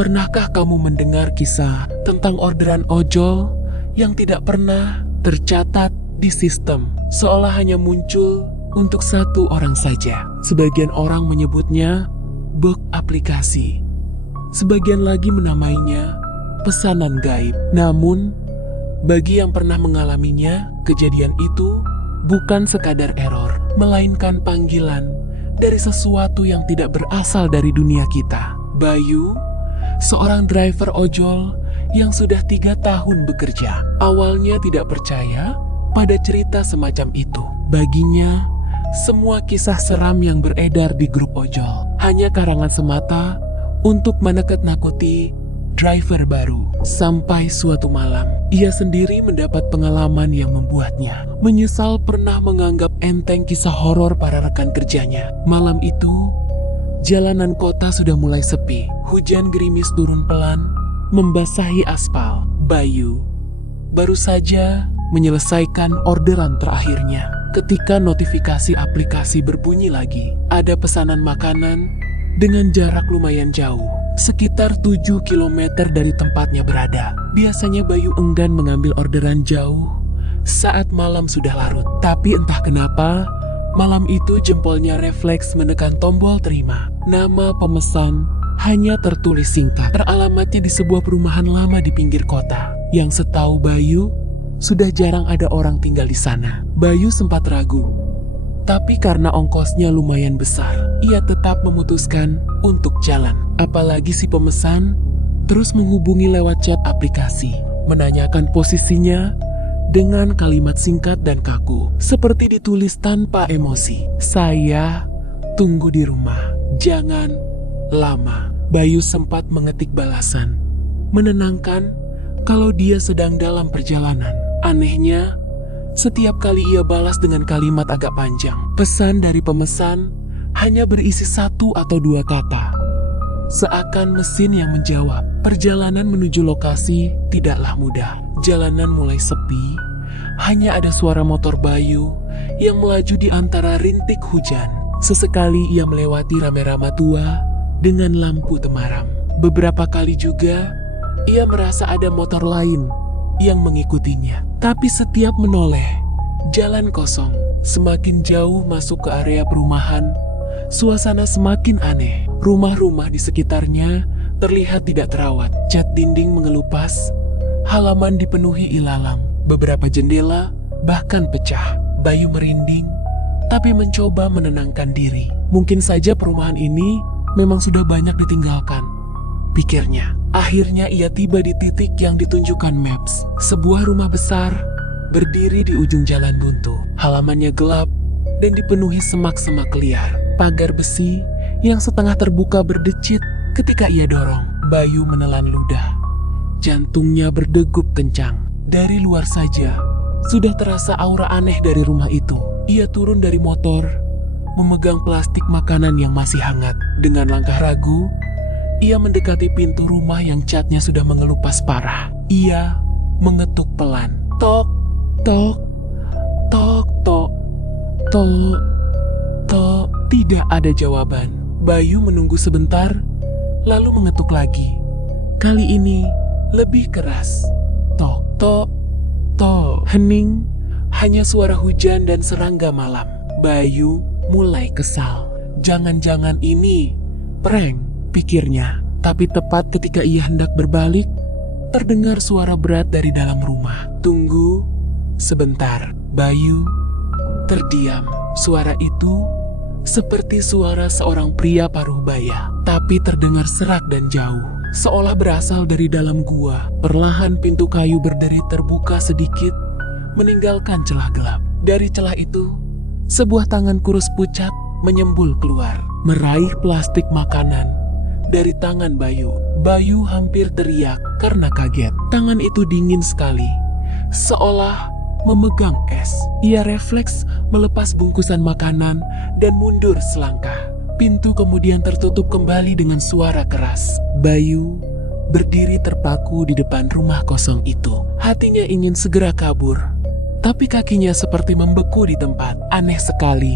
Pernahkah kamu mendengar kisah tentang orderan ojol yang tidak pernah tercatat di sistem, seolah hanya muncul untuk satu orang saja? Sebagian orang menyebutnya bug aplikasi. Sebagian lagi menamainya pesanan gaib. Namun, bagi yang pernah mengalaminya, kejadian itu bukan sekadar error, melainkan panggilan dari sesuatu yang tidak berasal dari dunia kita. Bayu, seorang driver ojol yang sudah 3 tahun bekerja, awalnya tidak percaya pada cerita semacam itu. Baginya, semua kisah seram yang beredar di grup ojol hanya karangan semata untuk menakut-nakuti driver baru. Sampai suatu malam, ia sendiri mendapat pengalaman yang membuatnya menyesal pernah menganggap enteng kisah horor para rekan kerjanya. Malam itu, jalanan kota sudah mulai sepi. Hujan gerimis turun pelan, membasahi aspal. Bayu baru saja menyelesaikan orderan terakhirnya ketika notifikasi aplikasi berbunyi lagi. Ada pesanan makanan dengan jarak lumayan jauh, sekitar 7 km dari tempatnya berada. Biasanya Bayu enggan mengambil orderan jauh saat malam sudah larut. Tapi entah kenapa, malam itu jempolnya refleks menekan tombol terima. Nama pemesan hanya tertulis singkat. Teralamatnya di sebuah perumahan lama di pinggir kota, yang setahu Bayu sudah jarang ada orang tinggal di sana. Bayu sempat ragu, tapi karena ongkosnya lumayan besar, ia tetap memutuskan untuk jalan. Apalagi si pemesan terus menghubungi lewat chat aplikasi, menanyakan posisinya dengan kalimat singkat dan kaku, seperti ditulis tanpa emosi. "Saya tunggu di rumah, jangan lama." Bayu sempat mengetik balasan, menenangkan kalau dia sedang dalam perjalanan. Anehnya, setiap kali ia balas dengan kalimat agak panjang. Pesan dari pemesan hanya berisi 1 atau 2 kata, seakan mesin yang menjawab. Perjalanan menuju lokasi tidaklah mudah. Jalanan mulai sepi, hanya ada suara motor Bayu yang melaju di antara rintik hujan. Sesekali ia melewati rame-rama tua dengan lampu temaram. Beberapa kali juga ia merasa ada motor lain yang mengikutinya. Tapi setiap menoleh, jalan kosong. Semakin jauh masuk ke area perumahan, suasana semakin aneh. Rumah-rumah di sekitarnya terlihat tidak terawat. Cat dinding mengelupas, halaman dipenuhi ilalang. Beberapa jendela bahkan pecah. Bayu merinding, tapi mencoba menenangkan diri. Mungkin saja perumahan ini memang sudah banyak ditinggalkan, pikirnya. Akhirnya ia tiba di titik yang ditunjukkan maps. Sebuah rumah besar berdiri di ujung jalan buntu. Halamannya gelap dan dipenuhi semak-semak liar. Pagar besi yang setengah terbuka berdecit ketika ia dorong. Bayu menelan ludah. Jantungnya berdegup kencang. Dari luar saja sudah terasa aura aneh dari rumah itu. Ia turun dari motor, memegang plastik makanan yang masih hangat. Dengan langkah ragu, ia mendekati pintu rumah yang catnya sudah mengelupas parah. Ia mengetuk pelan. Tok, tok, tok, tok, tok, tok. Tidak ada jawaban. Bayu menunggu sebentar, lalu mengetuk lagi. Kali ini lebih keras. Tok, tok, tok. Hening, hanya suara hujan dan serangga malam. Bayu mulai kesal. Jangan-jangan ini prank, pikirnya. Tapi tepat ketika ia hendak berbalik, terdengar suara berat dari dalam rumah. Tunggu sebentar. Bayu terdiam. Suara itu seperti suara seorang pria paruh-baya, tapi terdengar serak dan jauh, seolah berasal dari dalam gua. Perlahan pintu kayu berderi terbuka sedikit, meninggalkan celah gelap. Dari celah itu, sebuah tangan kurus pucat menyembul keluar, meraih plastik makanan dari tangan Bayu. Bayu hampir teriak karena kaget. Tangan itu dingin sekali, seolah memegang es. Ia refleks melepas bungkusan makanan dan mundur selangkah. Pintu kemudian tertutup kembali dengan suara keras. Bayu berdiri terpaku di depan rumah kosong itu. Hatinya ingin segera kabur, tapi kakinya seperti membeku di tempat. Aneh sekali.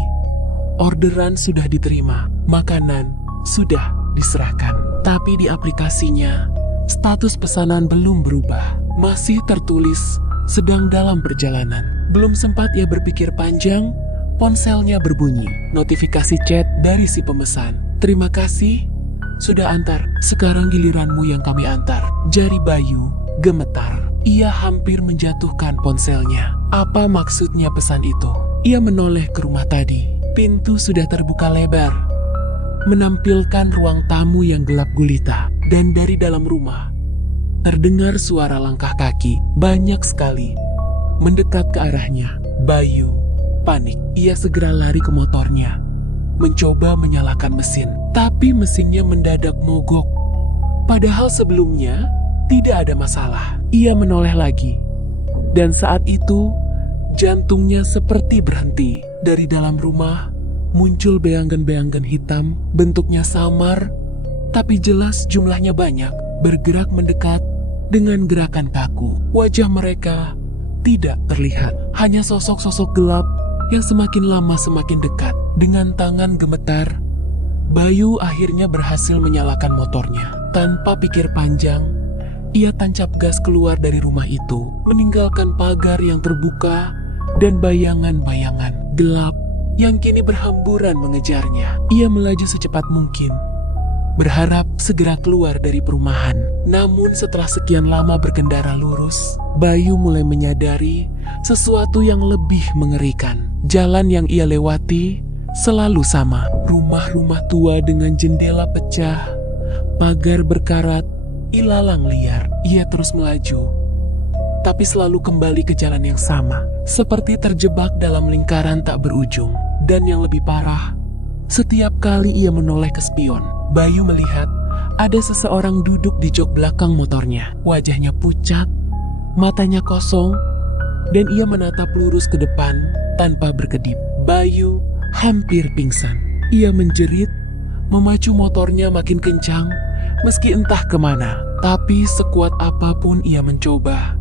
Orderan sudah diterima, makanan sudah diserahkan, Tapi di aplikasinya, status pesanan belum berubah. Masih tertulis, sedang dalam perjalanan. Belum sempat ia berpikir panjang, ponselnya berbunyi. Notifikasi chat dari si pemesan. Terima kasih, sudah antar. Sekarang giliranmu yang kami antar. Jari Bayu gemetar. Ia hampir menjatuhkan ponselnya. Apa maksudnya pesan itu? Ia menoleh ke rumah tadi. Pintu sudah terbuka lebar, menampilkan ruang tamu yang gelap gulita. Dan dari dalam rumah, terdengar suara langkah kaki, banyak sekali, mendekat ke arahnya. Bayu panik. Ia segera lari ke motornya, mencoba menyalakan mesin. Tapi mesinnya mendadak mogok. Padahal sebelumnya tidak ada masalah. Ia menoleh lagi. Dan saat itu, jantungnya seperti berhenti. Dari dalam rumah, muncul beanggen-beanggen hitam, bentuknya samar, tapi jelas jumlahnya banyak, bergerak mendekat dengan gerakan kaku. Wajah mereka tidak terlihat, hanya sosok-sosok gelap yang semakin lama semakin dekat. Dengan tangan gemetar, Bayu akhirnya berhasil menyalakan motornya. Tanpa pikir panjang, ia tancap gas keluar dari rumah itu, meninggalkan pagar yang terbuka dan bayangan-bayangan gelap yang kini berhamburan mengejarnya. Ia melaju secepat mungkin, berharap segera keluar dari perumahan. Namun setelah sekian lama berkendara lurus, Bayu mulai menyadari sesuatu yang lebih mengerikan. Jalan yang ia lewati selalu sama. Rumah-rumah tua dengan jendela pecah, pagar berkarat, ilalang liar. Ia terus melaju, tapi selalu kembali ke jalan yang sama, seperti terjebak dalam lingkaran tak berujung. Dan yang lebih parah, setiap kali ia menoleh ke spion, Bayu melihat ada seseorang duduk di jok belakang motornya. Wajahnya pucat, matanya kosong, dan ia menatap lurus ke depan tanpa berkedip. Bayu hampir pingsan. Ia menjerit, memacu motornya makin kencang, meski entah kemana. Tapi sekuat apapun ia mencoba,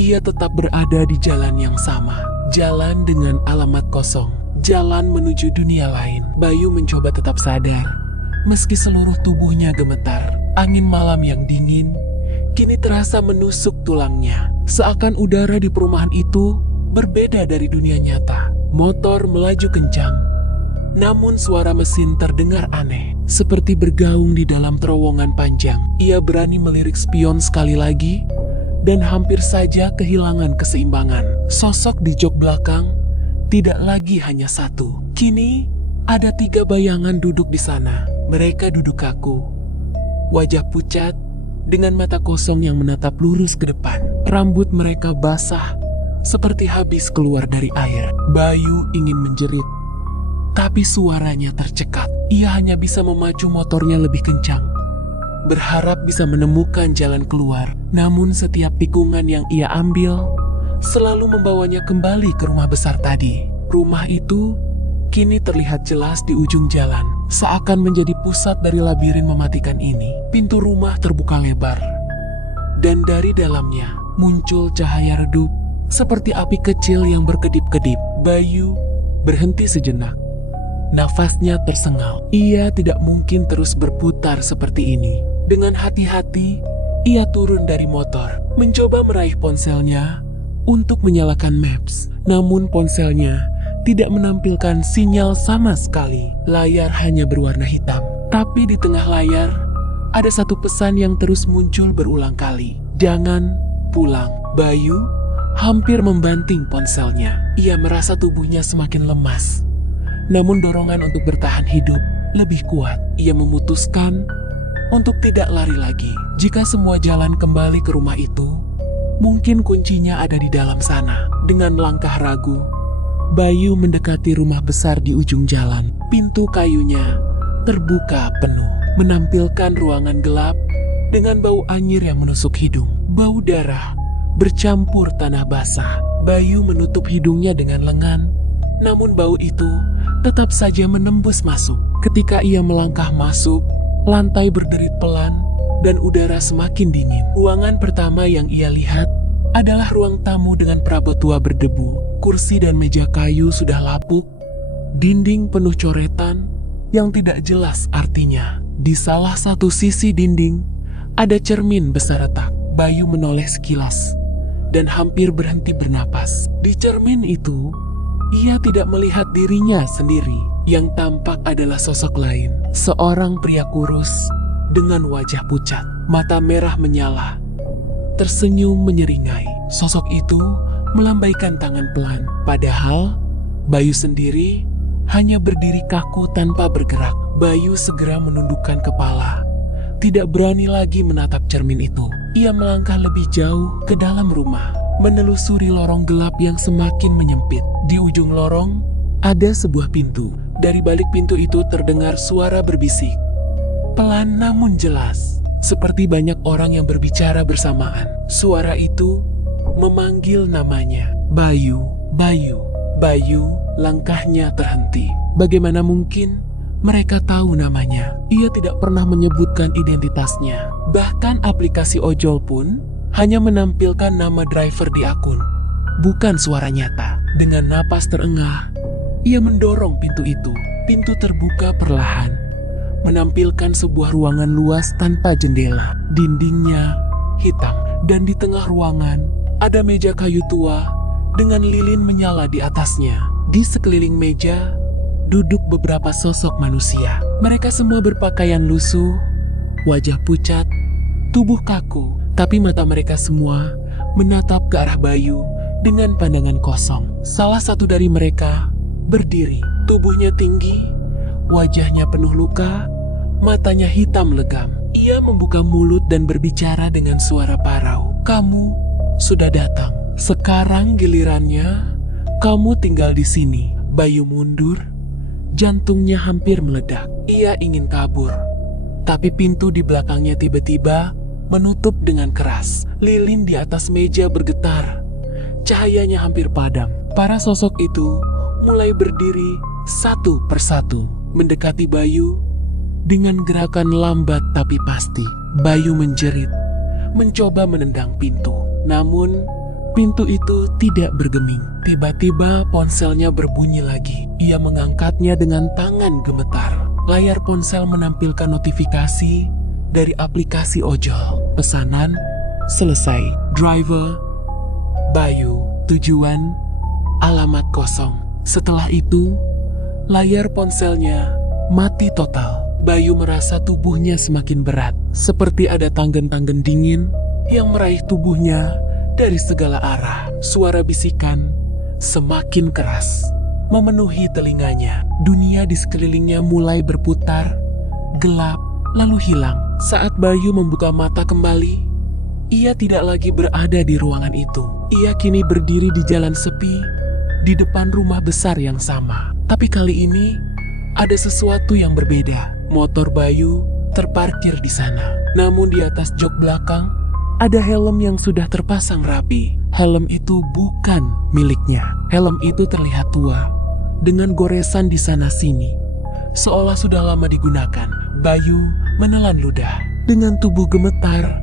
ia tetap berada di jalan yang sama. Jalan dengan alamat kosong. Jalan menuju dunia lain. Bayu mencoba tetap sadar, meski seluruh tubuhnya gemetar. Angin malam yang dingin kini terasa menusuk tulangnya. Seakan udara di perumahan itu berbeda dari dunia nyata. Motor melaju kencang, namun suara mesin terdengar aneh, seperti bergaung di dalam terowongan panjang. Ia berani melirik spion sekali lagi, dan hampir saja kehilangan keseimbangan. Sosok di jok belakang tidak lagi hanya satu. Kini ada 3 bayangan duduk di sana. Mereka duduk kaku, wajah pucat, dengan mata kosong yang menatap lurus ke depan. Rambut mereka basah, seperti habis keluar dari air. Bayu ingin menjerit, tapi suaranya tercekat. Ia hanya bisa memacu motornya lebih kencang, berharap bisa menemukan jalan keluar. Namun setiap tikungan yang ia ambil selalu membawanya kembali ke rumah besar tadi. Rumah itu kini terlihat jelas di ujung jalan, seakan menjadi pusat dari labirin mematikan ini. Pintu rumah terbuka lebar, dan dari dalamnya muncul cahaya redup, seperti api kecil yang berkedip-kedip. Bayu berhenti sejenak. Nafasnya tersengal. Ia tidak mungkin terus berputar seperti ini. Dengan hati-hati, ia turun dari motor, mencoba meraih ponselnya untuk menyalakan maps. Namun ponselnya tidak menampilkan sinyal sama sekali. Layar hanya berwarna hitam. Tapi di tengah layar, ada satu pesan yang terus muncul berulang kali. Jangan pulang. Bayu hampir membanting ponselnya. Ia merasa tubuhnya semakin lemas. Namun dorongan untuk bertahan hidup lebih kuat. Ia memutuskan untuk tidak lari lagi. Jika semua jalan kembali ke rumah itu, mungkin kuncinya ada di dalam sana. Dengan langkah ragu, Bayu mendekati rumah besar di ujung jalan. Pintu kayunya terbuka penuh, menampilkan ruangan gelap dengan bau anyir yang menusuk hidung. Bau darah bercampur tanah basah. Bayu menutup hidungnya dengan lengan, namun bau itu tetap saja menembus masuk. Ketika ia melangkah masuk, lantai berderit pelan dan udara semakin dingin. Ruangan pertama yang ia lihat adalah ruang tamu dengan perabot tua berdebu. Kursi dan meja kayu sudah lapuk, dinding penuh coretan yang tidak jelas artinya. Di salah satu sisi dinding, ada cermin besar retak. Bayu menoleh sekilas dan hampir berhenti bernapas. Di cermin itu, ia tidak melihat dirinya sendiri. Yang tampak adalah sosok lain. Seorang pria kurus dengan wajah pucat, mata merah menyala, tersenyum menyeringai. Sosok itu melambaikan tangan pelan. Padahal, Bayu sendiri hanya berdiri kaku tanpa bergerak. Bayu segera menundukkan kepala. Tidak berani lagi menatap cermin itu. Ia melangkah lebih jauh ke dalam rumah, menelusuri lorong gelap yang semakin menyempit. Di ujung lorong, ada sebuah pintu. Dari balik pintu itu terdengar suara berbisik. Pelan namun jelas, seperti banyak orang yang berbicara bersamaan. Suara itu memanggil namanya. Bayu, Bayu, Bayu. Langkahnya terhenti. Bagaimana mungkin mereka tahu namanya? Ia tidak pernah menyebutkan identitasnya. Bahkan aplikasi ojol pun hanya menampilkan nama driver di akun, bukan suara nyata. Dengan napas terengah, ia mendorong pintu itu. Pintu terbuka perlahan, menampilkan sebuah ruangan luas tanpa jendela. Dindingnya hitam, dan di tengah ruangan ada meja kayu tua dengan lilin menyala di atasnya. Di sekeliling meja, duduk beberapa sosok manusia. Mereka semua berpakaian lusuh, wajah pucat, tubuh kaku. Tapi mata mereka semua menatap ke arah Bayu dengan pandangan kosong. Salah satu dari mereka berdiri, tubuhnya tinggi, wajahnya penuh luka, matanya hitam legam. Ia membuka mulut dan berbicara dengan suara parau. "Kamu sudah datang. Sekarang gilirannya. Kamu tinggal di sini." Bayu mundur, jantungnya hampir meledak. Ia ingin kabur, tapi pintu di belakangnya tiba-tiba menutup dengan keras. Lilin di atas meja bergetar, cahayanya hampir padam. Para sosok itu mulai berdiri satu persatu, mendekati Bayu dengan gerakan lambat tapi pasti. Bayu menjerit, mencoba menendang pintu. Namun, pintu itu tidak bergeming. Tiba-tiba ponselnya berbunyi lagi. Ia mengangkatnya dengan tangan gemetar. Layar ponsel menampilkan notifikasi dari aplikasi ojol. Pesanan selesai. Driver Bayu. Tujuan alamat kosong. Setelah itu, layar ponselnya mati total. Bayu merasa tubuhnya semakin berat, seperti ada tanggen-tanggen dingin yang meraih tubuhnya dari segala arah. Suara bisikan semakin keras, memenuhi telinganya. Dunia di sekelilingnya mulai berputar, gelap, lalu hilang. Saat Bayu membuka mata kembali, ia tidak lagi berada di ruangan itu. Ia kini berdiri di jalan sepi, di depan rumah besar yang sama. Tapi kali ini, ada sesuatu yang berbeda. Motor Bayu terparkir di sana. Namun di atas jok belakang, ada helm yang sudah terpasang rapi. Helm itu bukan miliknya. Helm itu terlihat tua, dengan goresan di sana-sini, seolah sudah lama digunakan. Bayu menelan ludah. Dengan tubuh gemetar,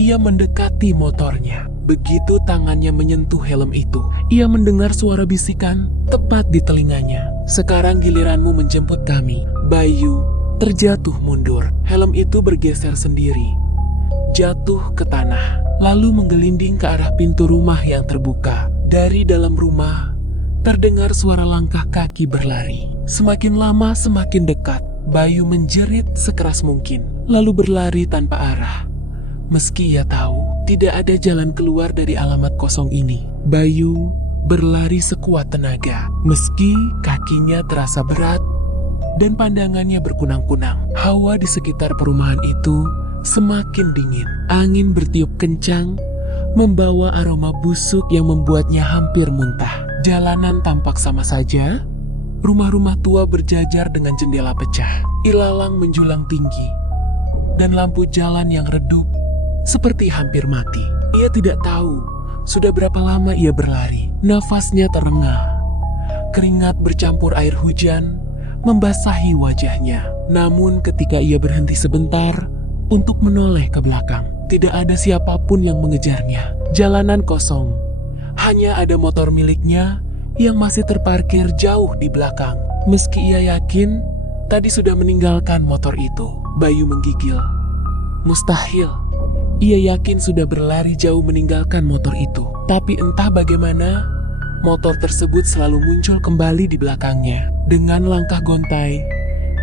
ia mendekati motornya. Begitu tangannya menyentuh helm itu, ia mendengar suara bisikan tepat di telinganya. "Sekarang giliranmu menjemput kami." Bayu terjatuh mundur. Helm itu bergeser sendiri, jatuh ke tanah, lalu menggelinding ke arah pintu rumah yang terbuka. Dari dalam rumah, terdengar suara langkah kaki berlari. Semakin lama semakin dekat. Bayu menjerit sekeras mungkin, lalu berlari tanpa arah. Meski ia tahu tidak ada jalan keluar dari alamat kosong ini, Bayu berlari sekuat tenaga. Meski kakinya terasa berat dan pandangannya berkunang-kunang, hawa di sekitar perumahan itu semakin dingin. Angin bertiup kencang, membawa aroma busuk yang membuatnya hampir muntah. Jalanan tampak sama saja. Rumah-rumah tua berjajar dengan jendela pecah. Ilalang menjulang tinggi, dan lampu jalan yang redup seperti hampir mati. Ia tidak tahu sudah berapa lama ia berlari. Nafasnya terengah. Keringat bercampur air hujan membasahi wajahnya. Namun ketika ia berhenti sebentar untuk menoleh ke belakang, tidak ada siapapun yang mengejarnya. Jalanan kosong. Hanya ada motor miliknya yang masih terparkir jauh di belakang. Meski ia yakin tadi sudah meninggalkan motor itu. Bayu menggigil. Mustahil. Ia yakin sudah berlari jauh meninggalkan motor itu. Tapi entah bagaimana, motor tersebut selalu muncul kembali di belakangnya. Dengan langkah gontai,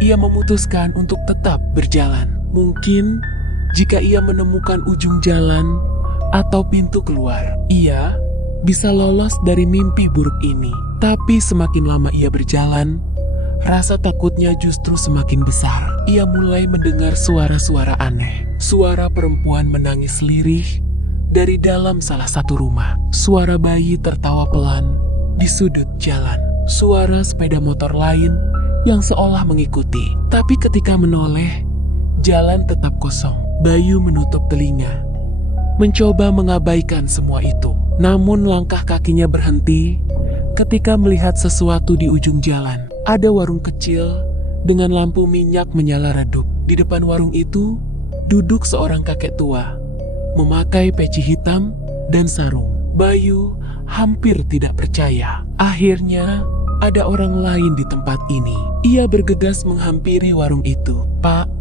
ia memutuskan untuk tetap berjalan. Mungkin jika ia menemukan ujung jalan atau pintu keluar, ia bisa lolos dari mimpi buruk ini. Tapi semakin lama ia berjalan, rasa takutnya justru semakin besar. Ia mulai mendengar suara-suara aneh. Suara perempuan menangis lirih dari dalam salah satu rumah. Suara bayi tertawa pelan di sudut jalan. Suara sepeda motor lain yang seolah mengikuti. Tapi ketika menoleh, jalan tetap kosong. Bayu menutup telinga, mencoba mengabaikan semua itu. Namun langkah kakinya berhenti ketika melihat sesuatu di ujung jalan. Ada warung kecil dengan lampu minyak menyala redup. Di depan warung itu duduk seorang kakek tua, memakai peci hitam dan sarung. Bayu hampir tidak percaya. Akhirnya ada orang lain di tempat ini. Ia bergegas menghampiri warung itu. "Pak,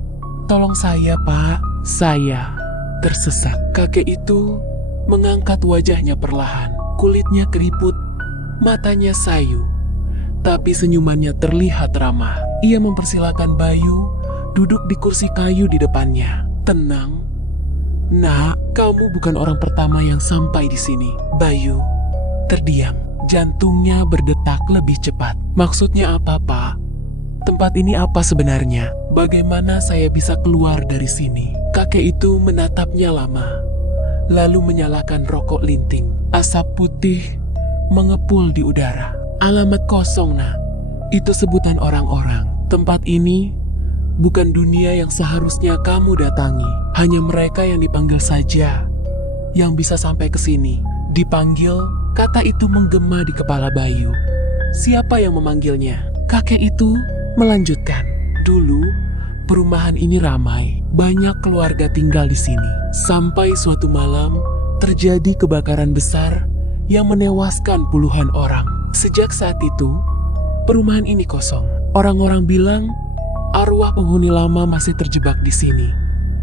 tolong saya, Pak. Saya tersesat." Kakek itu mengangkat wajahnya perlahan. Kulitnya keriput, matanya sayu, tapi senyumannya terlihat ramah. Ia mempersilakan Bayu duduk di kursi kayu di depannya. "Tenang, Nak, kamu bukan orang pertama yang sampai di sini." Bayu terdiam. Jantungnya berdetak lebih cepat. "Maksudnya apa, Pak? Tempat ini apa sebenarnya? Bagaimana saya bisa keluar dari sini?" Kakek itu menatapnya lama, lalu menyalakan rokok linting. Asap putih mengepul di udara. "Alamat kosong, Nak. Itu sebutan orang-orang. Tempat ini bukan dunia yang seharusnya kamu datangi. Hanya mereka yang dipanggil saja yang bisa sampai ke sini." Dipanggil, kata itu menggema di kepala Bayu. Siapa yang memanggilnya? Kakek itu melanjutkan, "Dulu, perumahan ini ramai. Banyak keluarga tinggal di sini. Sampai suatu malam, terjadi kebakaran besar yang menewaskan puluhan orang. Sejak saat itu, perumahan ini kosong. Orang-orang bilang, arwah penghuni lama masih terjebak di sini.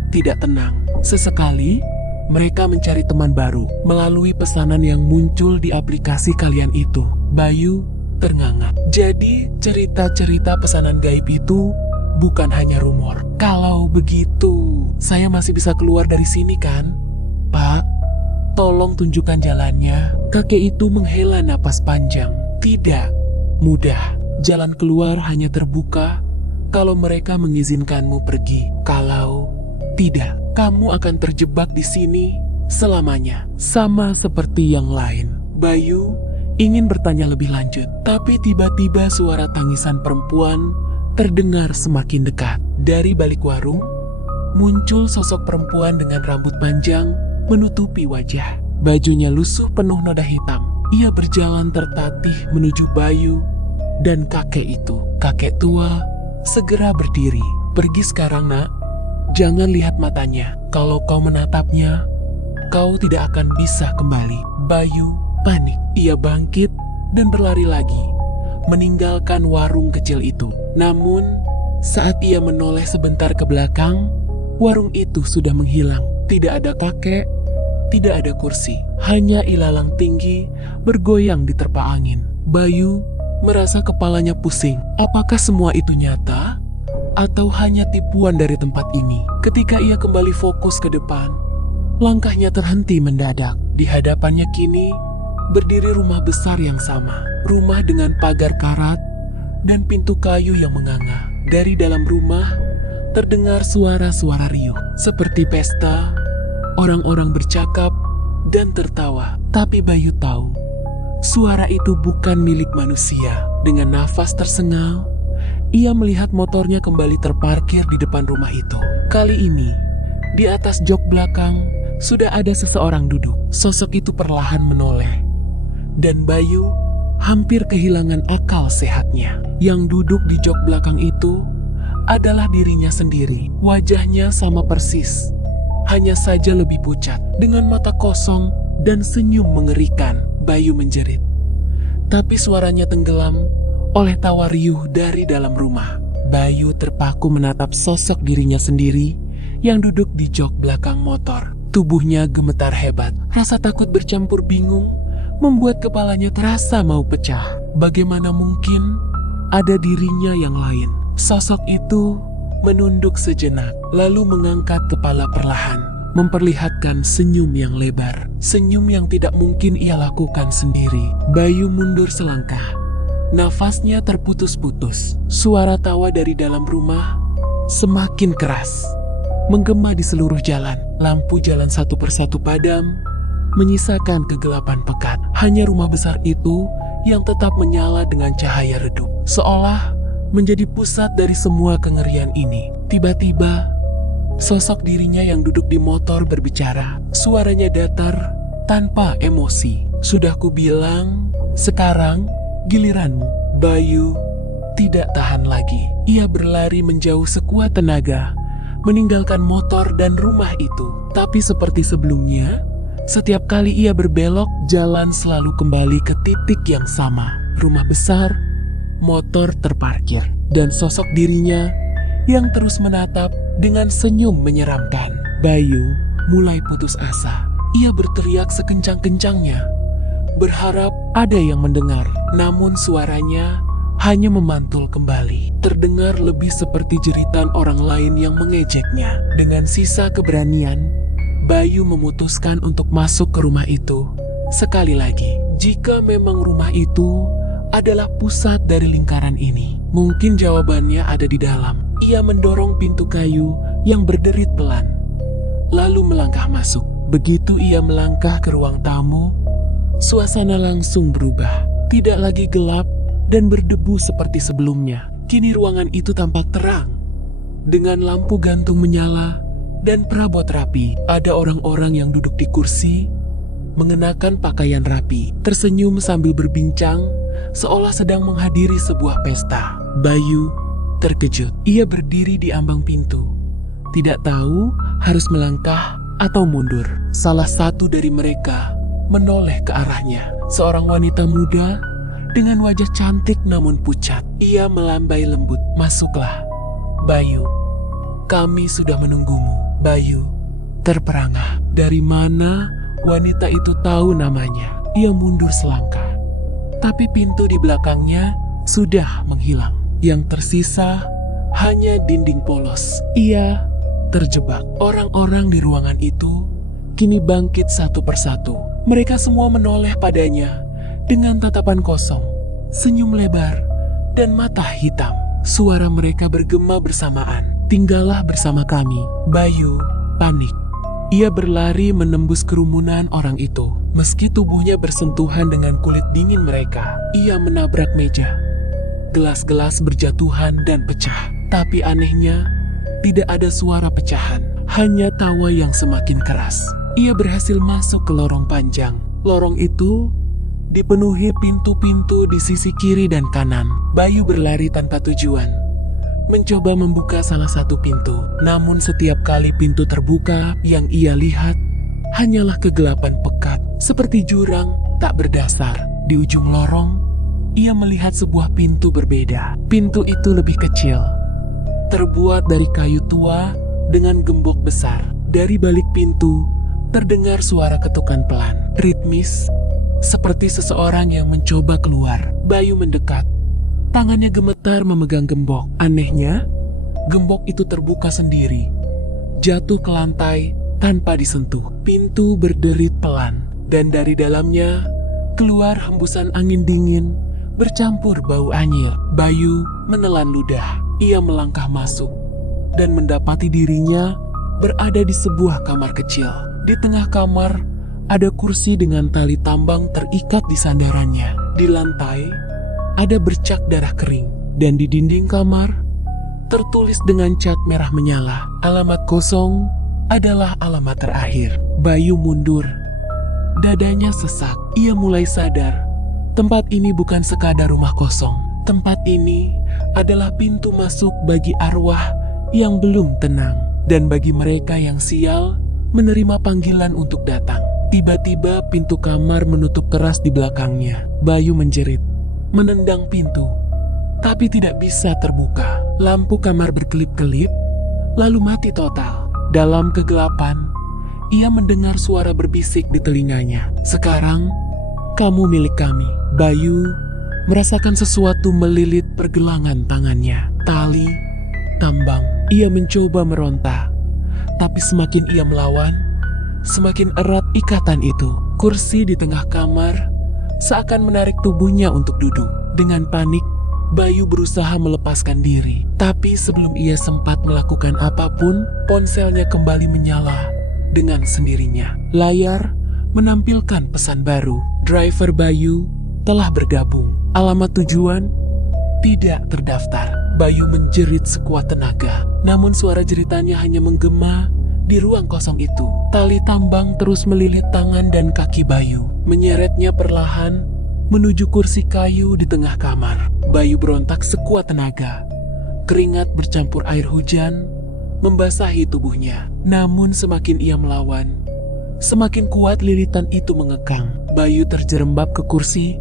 Tidak tenang. Sesekali, mereka mencari teman baru melalui pesanan yang muncul di aplikasi kalian itu." Bayu ternganga. Jadi cerita-cerita pesanan gaib itu bukan hanya rumor. Kalau begitu, saya masih bisa keluar dari sini kan? "Pak, tolong tunjukkan jalannya." Kakek itu menghela napas panjang. "Tidak mudah. Jalan keluar hanya terbuka kalau mereka mengizinkanmu pergi. Kalau tidak, kamu akan terjebak di sini selamanya, sama seperti yang lain." Bayu ingin bertanya lebih lanjut, tapi tiba-tiba suara tangisan perempuan terdengar semakin dekat. Dari balik warung, muncul sosok perempuan dengan rambut panjang menutupi wajah. Bajunya lusuh penuh noda hitam. Ia berjalan tertatih menuju Bayu dan kakek itu. Kakek tua segera berdiri. "Pergi sekarang, Nak. Jangan lihat matanya. Kalau kau menatapnya, kau tidak akan bisa kembali." Bayu panik. Ia bangkit dan berlari lagi, meninggalkan warung kecil itu. Namun, saat ia menoleh sebentar ke belakang, warung itu sudah menghilang. Tidak ada kakek, tidak ada kursi, hanya ilalang tinggi bergoyang diterpa angin. Bayu merasa kepalanya pusing. Apakah semua itu nyata? Atau hanya tipuan dari tempat ini? Ketika ia kembali fokus ke depan, langkahnya terhenti mendadak. Di hadapannya kini berdiri rumah besar yang sama. Rumah dengan pagar karat dan pintu kayu yang menganga. Dari dalam rumah terdengar suara-suara riuh, seperti pesta, orang-orang bercakap dan tertawa. Tapi Bayu tahu, suara itu bukan milik manusia. Dengan nafas tersengal, ia melihat motornya kembali terparkir di depan rumah itu. Kali ini, di atas jok belakang, sudah ada seseorang duduk. Sosok itu perlahan menoleh, dan Bayu hampir kehilangan akal sehatnya. Yang duduk di jok belakang itu adalah dirinya sendiri. Wajahnya sama persis, hanya saja lebih pucat, dengan mata kosong dan senyum mengerikan. Bayu menjerit, tapi suaranya tenggelam oleh tawa riuh dari dalam rumah. Bayu terpaku menatap sosok dirinya sendiri yang duduk di jok belakang motor. Tubuhnya gemetar hebat. Rasa takut bercampur bingung membuat kepalanya terasa mau pecah. Bagaimana mungkin ada dirinya yang lain? Sosok itu menunduk sejenak, lalu mengangkat kepala perlahan, memperlihatkan senyum yang lebar. Senyum yang tidak mungkin ia lakukan sendiri. Bayu mundur selangkah. Nafasnya terputus-putus. Suara tawa dari dalam rumah semakin keras, menggema di seluruh jalan. Lampu jalan satu persatu padam, menyisakan kegelapan pekat. Hanya rumah besar itu yang tetap menyala dengan cahaya redup, seolah menjadi pusat dari semua kengerian ini. Tiba-tiba, sosok dirinya yang duduk di motor berbicara. Suaranya datar, tanpa emosi. Sudah kubilang, sekarang giliranmu. Bayu tidak tahan lagi. Ia berlari menjauh sekuat tenaga, meninggalkan motor dan rumah itu. Tapi seperti sebelumnya, setiap kali ia berbelok, jalan selalu kembali ke titik yang sama. Rumah besar, motor terparkir, dan sosok dirinya yang terus menatap dengan senyum menyeramkan. Bayu mulai putus asa. Ia berteriak sekencang-kencangnya, berharap ada yang mendengar. Namun suaranya hanya memantul kembali, terdengar lebih seperti jeritan orang lain yang mengejeknya. Dengan sisa keberanian, Bayu memutuskan untuk masuk ke rumah itu. Sekali lagi, jika memang rumah itu adalah pusat dari lingkaran ini, mungkin jawabannya ada di dalam. Ia mendorong pintu kayu yang berderit pelan, lalu melangkah masuk. Begitu ia melangkah ke ruang tamu, suasana langsung berubah. Tidak lagi gelap dan berdebu seperti sebelumnya. Kini ruangan itu tampak terang, dengan lampu gantung menyala dan perabot rapi. Ada orang-orang yang duduk di kursi, mengenakan pakaian rapi, tersenyum sambil berbincang, seolah sedang menghadiri sebuah pesta. Bayu terkejut. Ia berdiri di ambang pintu, tidak tahu harus melangkah atau mundur. Salah satu dari mereka menoleh ke arahnya. Seorang wanita muda dengan wajah cantik namun pucat. Ia melambai lembut. "Masuklah, Bayu. Kami sudah menunggumu." Bayu terperangah. Dari mana wanita itu tahu namanya? Ia mundur selangkah, tapi pintu di belakangnya sudah menghilang. Yang tersisa hanya dinding polos. Ia terjebak. Orang-orang di ruangan itu kini bangkit satu persatu. Mereka semua menoleh padanya dengan tatapan kosong, senyum lebar, dan mata hitam. Suara mereka bergema bersamaan. "Tinggallah bersama kami." Bayu panik. Ia berlari menembus kerumunan orang itu. Meski tubuhnya bersentuhan dengan kulit dingin mereka, ia menabrak meja. Gelas-gelas berjatuhan dan pecah. Tapi anehnya, tidak ada suara pecahan, hanya tawa yang semakin keras. Ia berhasil masuk ke lorong panjang. Lorong itu dipenuhi pintu-pintu di sisi kiri dan kanan. Bayu berlari tanpa tujuan, mencoba membuka salah satu pintu. Namun setiap kali pintu terbuka, yang ia lihat hanyalah kegelapan pekat, seperti jurang tak berdasar. Di ujung lorong, ia melihat sebuah pintu berbeda. Pintu itu lebih kecil, terbuat dari kayu tua dengan gembok besar. Dari balik pintu, terdengar suara ketukan pelan, ritmis, seperti seseorang yang mencoba keluar. Bayu mendekat. Tangannya gemetar memegang gembok. Anehnya, gembok itu terbuka sendiri, jatuh ke lantai tanpa disentuh. Pintu berderit pelan, dan dari dalamnya keluar hembusan angin dingin bercampur bau anyir. Bayu menelan ludah. Ia melangkah masuk dan mendapati dirinya berada di sebuah kamar kecil. Di tengah kamar ada kursi dengan tali tambang terikat di sandarannya. Di lantai ada bercak darah kering, dan di dinding kamar tertulis dengan cat merah menyala, "Alamat kosong adalah alamat terakhir." Bayu mundur. Dadanya sesak. Ia mulai sadar, tempat ini bukan sekadar rumah kosong. Tempat ini adalah pintu masuk bagi arwah yang belum tenang, dan bagi mereka yang sial menerima panggilan untuk datang. Tiba-tiba pintu kamar menutup keras di belakangnya. Bayu menjerit, menendang pintu, tapi tidak bisa terbuka. Lampu kamar berkelip-kelip, lalu mati total. Dalam kegelapan, ia mendengar suara berbisik di telinganya. "Sekarang, kamu milik kami." Bayu merasakan sesuatu melilit pergelangan tangannya. Tali, tambang. Ia mencoba meronta, tapi semakin ia melawan, semakin erat ikatan itu. Kursi di tengah kamar seakan menarik tubuhnya untuk duduk. Dengan panik, Bayu berusaha melepaskan diri. Tapi sebelum ia sempat melakukan apapun, ponselnya kembali menyala dengan sendirinya. Layar menampilkan pesan baru. Driver Bayu telah bergabung. Alamat tujuan tidak terdaftar. Bayu menjerit sekuat tenaga, namun suara jeritannya hanya menggema di ruang kosong itu. Tali tambang terus melilit tangan dan kaki Bayu, menyeretnya perlahan menuju kursi kayu di tengah kamar. Bayu berontak sekuat tenaga. Keringat bercampur air hujan membasahi tubuhnya. Namun semakin ia melawan, semakin kuat lilitan itu mengekang. Bayu terjerembab ke kursi.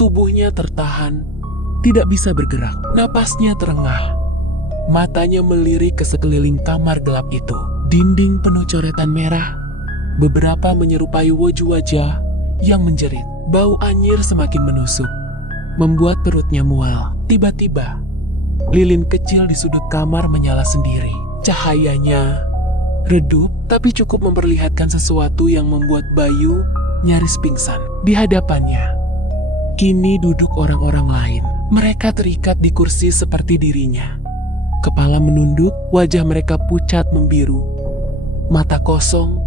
Tubuhnya tertahan, tidak bisa bergerak. Napasnya terengah. Matanya melirik ke sekeliling kamar gelap itu. Dinding penuh coretan merah, beberapa menyerupai wajah yang menjerit. Bau anyir semakin menusuk, membuat perutnya mual. Tiba-tiba, lilin kecil di sudut kamar menyala sendiri. Cahayanya redup, tapi cukup memperlihatkan sesuatu yang membuat Bayu nyaris pingsan. Di hadapannya kini duduk orang-orang lain. Mereka terikat di kursi seperti dirinya. Kepala menunduk, wajah mereka pucat membiru. Mata kosong,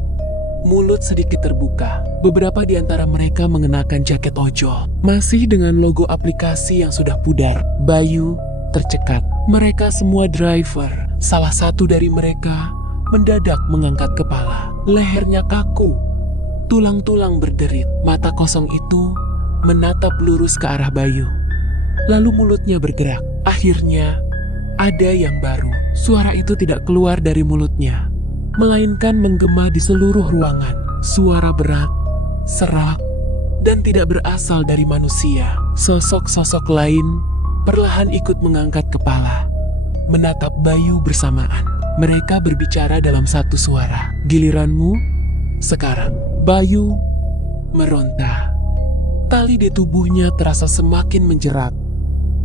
mulut sedikit terbuka. Beberapa di antara mereka mengenakan jaket ojol, masih dengan logo aplikasi yang sudah pudar. Bayu tercekat. Mereka semua driver. Salah satu dari mereka mendadak mengangkat kepala. Lehernya kaku, tulang-tulang berderit. Mata kosong itu menatap lurus ke arah Bayu. Lalu mulutnya bergerak. Akhirnya, ada yang baru. Suara itu tidak keluar dari mulutnya, melainkan menggema di seluruh ruangan. Suara berat, serak, dan tidak berasal dari manusia. Sosok-sosok lain perlahan ikut mengangkat kepala, menatap Bayu bersamaan. Mereka berbicara dalam satu suara. "Giliranmu sekarang." Bayu meronta. Tali di tubuhnya terasa semakin menjerat,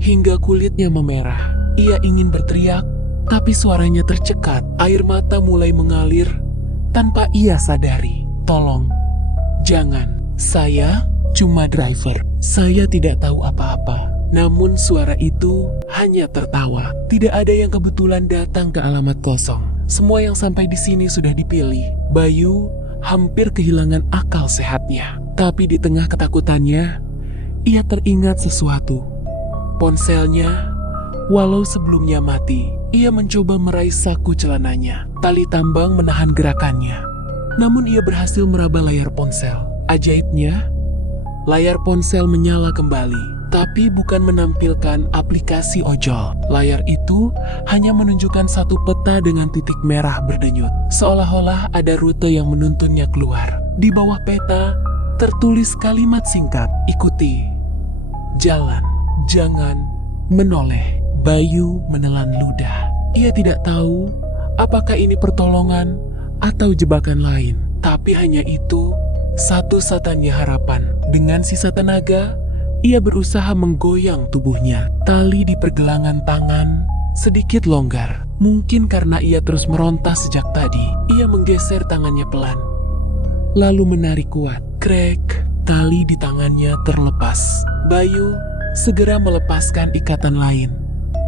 hingga kulitnya memerah. Ia ingin berteriak, tapi suaranya tercekat. Air mata mulai mengalir tanpa ia sadari. "Tolong, jangan. Saya cuma driver. Saya tidak tahu apa-apa." Namun suara itu hanya tertawa. Tidak ada yang kebetulan datang ke alamat kosong. Semua yang sampai di sini sudah dipilih. Bayu hampir kehilangan akal sehatnya. Tapi di tengah ketakutannya, ia teringat sesuatu. Ponselnya, walau sebelumnya mati, ia mencoba meraih saku celananya. Tali tambang menahan gerakannya. Namun ia berhasil meraba layar ponsel. Ajaibnya, layar ponsel menyala kembali, tapi bukan menampilkan aplikasi ojol. Layar itu hanya menunjukkan satu peta dengan titik merah berdenyut, seolah-olah ada rute yang menuntunnya keluar. Di bawah peta tertulis kalimat singkat, "Ikuti jalan, jangan menoleh." Bayu menelan ludah. Ia tidak tahu apakah ini pertolongan atau jebakan lain, tapi hanya itu satu-satunya harapan. Dengan sisa tenaga, ia berusaha menggoyang tubuhnya. Tali di pergelangan tangan sedikit longgar. Mungkin karena ia terus meronta sejak tadi. Ia menggeser tangannya pelan, lalu menarik kuat. Krek, tali di tangannya terlepas. Bayu segera melepaskan ikatan lain,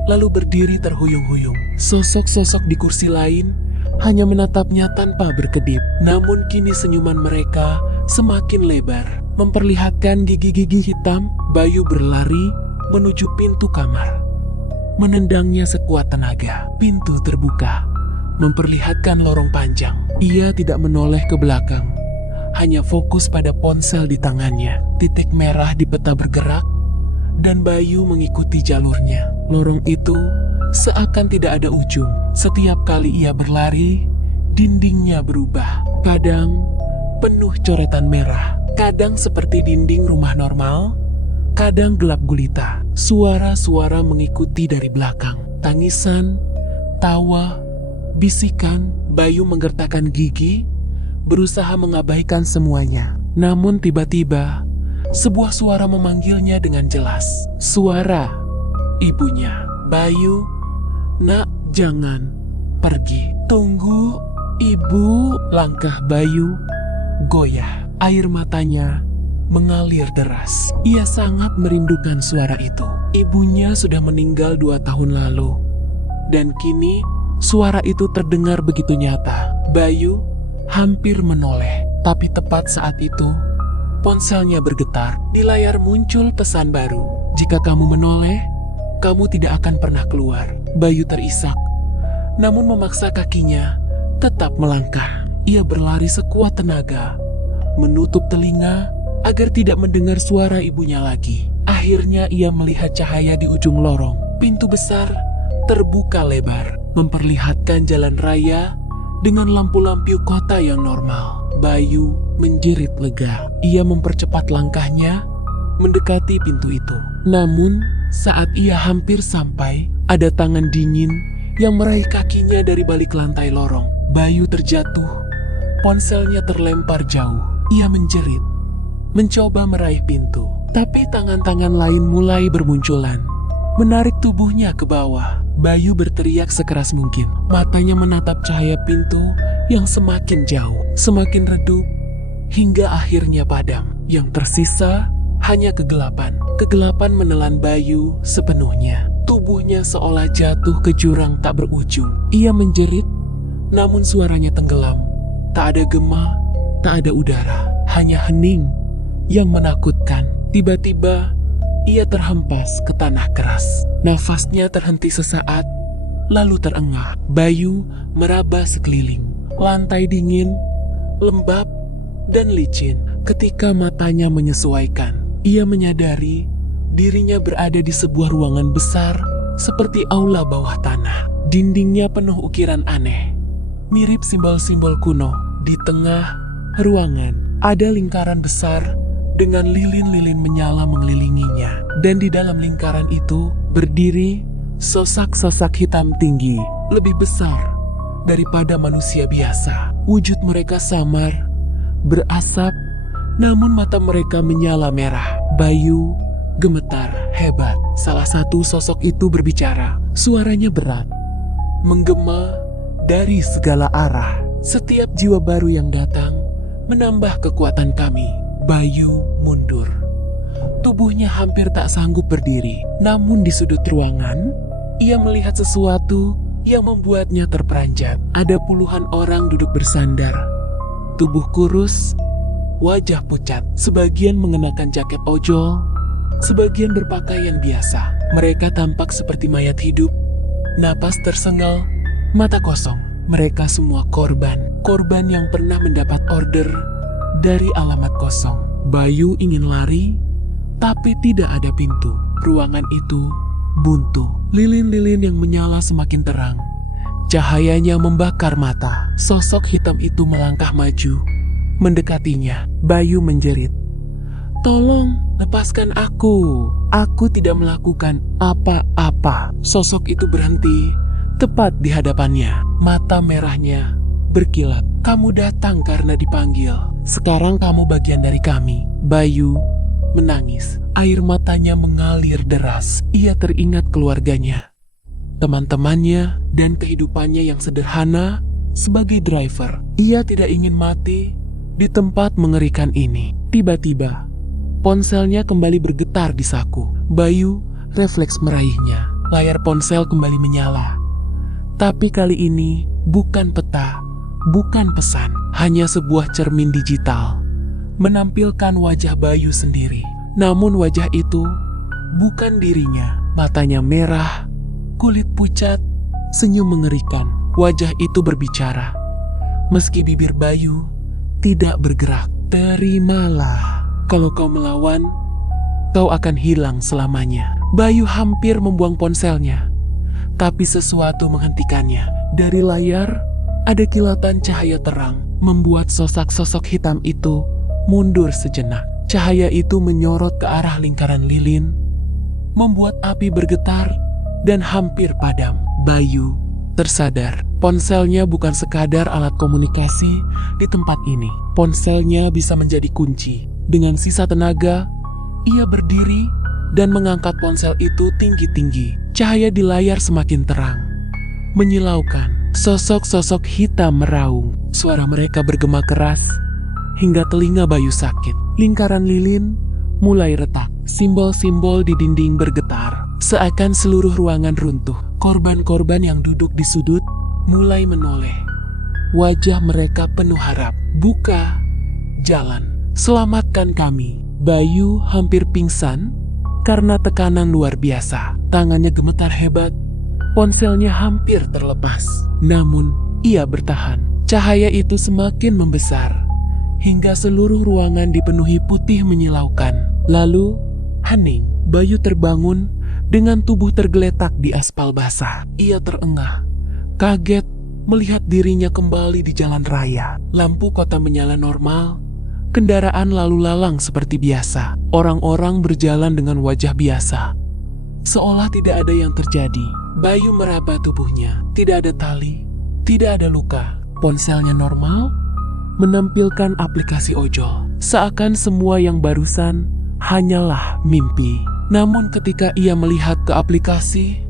lalu berdiri terhuyung-huyung. Sosok-sosok di kursi lain hanya menatapnya tanpa berkedip. Namun kini senyuman mereka semakin lebar, memperlihatkan gigi-gigi hitam. Bayu berlari menuju pintu kamar, menendangnya sekuat tenaga. Pintu terbuka, memperlihatkan lorong panjang. Ia tidak menoleh ke belakang, hanya fokus pada ponsel di tangannya. Titik merah di peta bergerak, dan Bayu mengikuti jalurnya. Lorong itu seakan tidak ada ujung. Setiap kali ia berlari, dindingnya berubah. Kadang penuh coretan merah, kadang seperti dinding rumah normal, kadang gelap gulita. Suara-suara mengikuti dari belakang. Tangisan, tawa, bisikan, Bayu menggertakkan gigi, berusaha mengabaikan semuanya. Namun tiba-tiba, sebuah suara memanggilnya dengan jelas. Suara ibunya. Bayu, nak, jangan pergi. Tunggu, ibu. Langkah Bayu goyah. Air matanya mengalir deras. Ia sangat merindukan suara itu. Ibunya sudah meninggal 2 tahun lalu. Dan kini, suara itu terdengar begitu nyata. Bayu hampir menoleh. Tapi tepat saat itu, ponselnya bergetar. Di layar muncul pesan baru. Jika kamu menoleh, kamu tidak akan pernah keluar. Bayu terisak, namun memaksa kakinya tetap melangkah. Ia berlari sekuat tenaga, menutup telinga agar tidak mendengar suara ibunya lagi. Akhirnya ia melihat cahaya di ujung lorong. Pintu besar terbuka lebar, memperlihatkan jalan raya dengan lampu-lampu kota yang normal. Bayu menjerit lega. Ia mempercepat langkahnya mendekati pintu itu. Namun, saat ia hampir sampai, ada tangan dingin yang meraih kakinya dari balik lantai lorong. Bayu terjatuh. Ponselnya terlempar jauh. Ia menjerit, mencoba meraih pintu. Tapi tangan-tangan lain mulai bermunculan, menarik tubuhnya ke bawah. Bayu berteriak sekeras mungkin. Matanya menatap cahaya pintu yang semakin jauh, semakin redup, hingga akhirnya padam. Yang tersisa hanya kegelapan. Kegelapan menelan Bayu sepenuhnya. Tubuhnya seolah jatuh ke jurang tak berujung. Ia menjerit, namun suaranya tenggelam. Tak ada gema, tak ada udara, hanya hening yang menakutkan. Tiba-tiba, ia terhempas ke tanah keras. Nafasnya terhenti sesaat, lalu terengah. Bayu meraba sekeliling. Lantai dingin, lembab, dan licin. Ketika matanya menyesuaikan, ia menyadari dirinya berada di sebuah ruangan besar seperti aula bawah tanah. Dindingnya penuh ukiran aneh, mirip simbol-simbol kuno. Di tengah ruangan ada lingkaran besar dengan lilin-lilin menyala mengelilinginya. Dan di dalam lingkaran itu berdiri sosok-sosok hitam tinggi, lebih besar daripada manusia biasa. Wujud mereka samar, berasap, namun mata mereka menyala merah. Bayu gemetar hebat. Salah satu sosok itu berbicara. Suaranya berat, menggema dari segala arah. Setiap jiwa baru yang datang menambah kekuatan kami. Bayu mundur. Tubuhnya hampir tak sanggup berdiri. Namun di sudut ruangan, ia melihat sesuatu yang membuatnya terperanjat. Ada puluhan orang duduk bersandar. Tubuh kurus, wajah pucat. Sebagian mengenakan jaket ojol, sebagian berpakaian biasa. Mereka tampak seperti mayat hidup, napas tersengal, mata kosong. Mereka semua korban yang pernah mendapat order dari alamat kosong. Bayu ingin lari, tapi tidak ada pintu. Ruangan itu buntu. Lilin-lilin yang menyala semakin terang. Cahayanya membakar mata. Sosok hitam itu melangkah maju, mendekatinya. Bayu menjerit, "Tolong, lepaskan aku. Aku tidak melakukan apa-apa." Sosok itu berhenti tepat di hadapannya. Mata merahnya berkilat. "Kamu datang karena dipanggil. Sekarang kamu bagian dari kami." Bayu menangis. Air matanya mengalir deras. Ia teringat keluarganya, teman-temannya, dan kehidupannya yang sederhana sebagai driver. Ia tidak ingin mati di tempat mengerikan ini. Tiba-tiba, ponselnya kembali bergetar di saku. Bayu refleks meraihnya. Layar ponsel kembali menyala. Tapi kali ini bukan peta, bukan pesan, hanya sebuah cermin digital menampilkan wajah Bayu sendiri. Namun wajah itu bukan dirinya. Matanya merah, kulit pucat, senyum mengerikan. Wajah itu berbicara. Meski bibir Bayu tidak bergerak. "Terimalah. Kalau kau melawan, kau akan hilang selamanya." Bayu hampir membuang ponselnya, tapi sesuatu menghentikannya. Dari layar, ada kilatan cahaya terang, membuat sosok-sosok hitam itu mundur sejenak. Cahaya itu menyorot ke arah lingkaran lilin, membuat api bergetar dan hampir padam. Bayu tersadar, ponselnya bukan sekadar alat komunikasi di tempat ini. Ponselnya bisa menjadi kunci. Dengan sisa tenaga, ia berdiri dan mengangkat ponsel itu tinggi-tinggi. Cahaya di layar semakin terang, menyilaukan. Sosok-sosok hitam meraung. Suara mereka bergema keras hingga telinga Bayu sakit. Lingkaran lilin mulai retak. Simbol-simbol di dinding bergetar. Seakan seluruh ruangan runtuh. Korban-korban yang duduk di sudut mulai menoleh. Wajah mereka penuh harap. Buka jalan. Selamatkan kami. Bayu hampir pingsan karena tekanan luar biasa. Tangannya gemetar hebat. Ponselnya hampir terlepas. Namun, ia bertahan. Cahaya itu semakin membesar, hingga seluruh ruangan dipenuhi putih menyilaukan. Lalu, hening. Bayu terbangun dengan tubuh tergeletak di aspal basah. Ia terengah, kaget melihat dirinya kembali di jalan raya. Lampu kota menyala normal. Kendaraan lalu lalang seperti biasa. Orang-orang berjalan dengan wajah biasa, seolah tidak ada yang terjadi. Bayu meraba tubuhnya. Tidak ada tali, tidak ada luka. Ponselnya normal, menampilkan aplikasi ojol. Seakan semua yang barusan hanyalah mimpi. Namun ketika ia melihat ke aplikasi,